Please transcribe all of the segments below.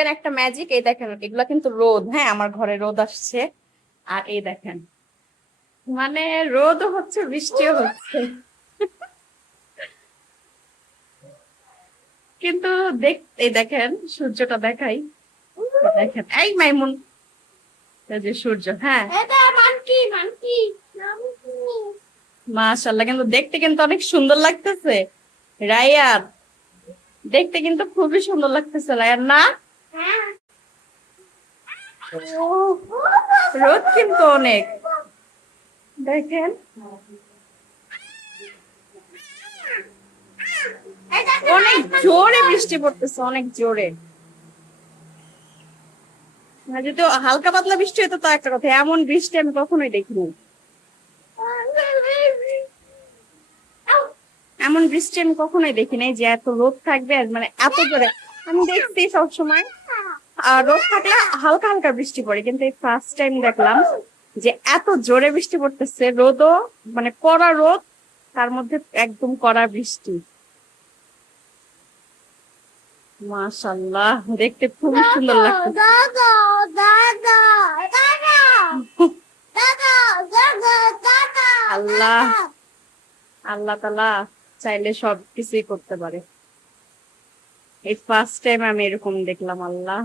দেখবেন একটা ম্যাজিক, এই দেখেন এগুলা কিন্তু রোদ, হ্যাঁ আমার ঘরে রোদ আসছে। আর এই দেখেন মানে রোদও হচ্ছে বৃষ্টিও হচ্ছে, কিন্তু এই দেখেন সূর্যটা দেখাই, দেখেন এই মাইমুন, এই যে সূর্য, হ্যাঁ মাশাআল্লাহ, কিন্তু দেখতে কিন্তু অনেক সুন্দর লাগতেছে রায়ার, দেখতে কিন্তু খুবই সুন্দর লাগতেছে রায়ার না? রোদ কিন্তু অনেক, দেখেন অনেক জোরে বৃষ্টি পড়তেছে, অনেক জোরে। যদি হালকা পাতলা বৃষ্টি হতো তো একটা কথা, এমন বৃষ্টি আমি কখনোই দেখিনি। এমন বৃষ্টি আমি কখনোই দেখিনি যে এত রোদ থাকবে আর মানে এত জোরে। আমি দেখছি সবসময় রোদ থাকলে হালকা হালকা বৃষ্টি পড়ে, কিন্তু এই ফার্স্ট টাইম দেখলাম যে এত জোরে বৃষ্টি পড়তেছে, রোদও মানে কড়া রোদ, তার মধ্যে একদম কড়া বৃষ্টি। মাশাআল্লাহ, দেখতে খুবই সুন্দর লাগছে। আল্লাহ, আল্লাহ তাআলা চাইলে সবকিছুই করতে পারে। এই ফার্স্ট টাইম আমি এরকম দেখলাম, আল্লাহ।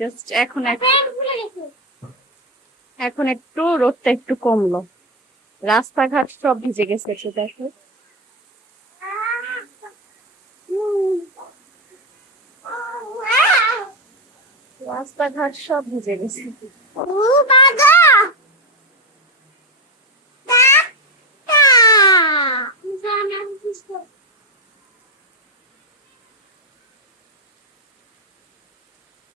জাস্ট এখন একটু রোদটা একটু কমলো, রাস্তাঘাট সব ভিজে গেছে, সেটা রাস্তাঘাট সব ভিজে গেছে।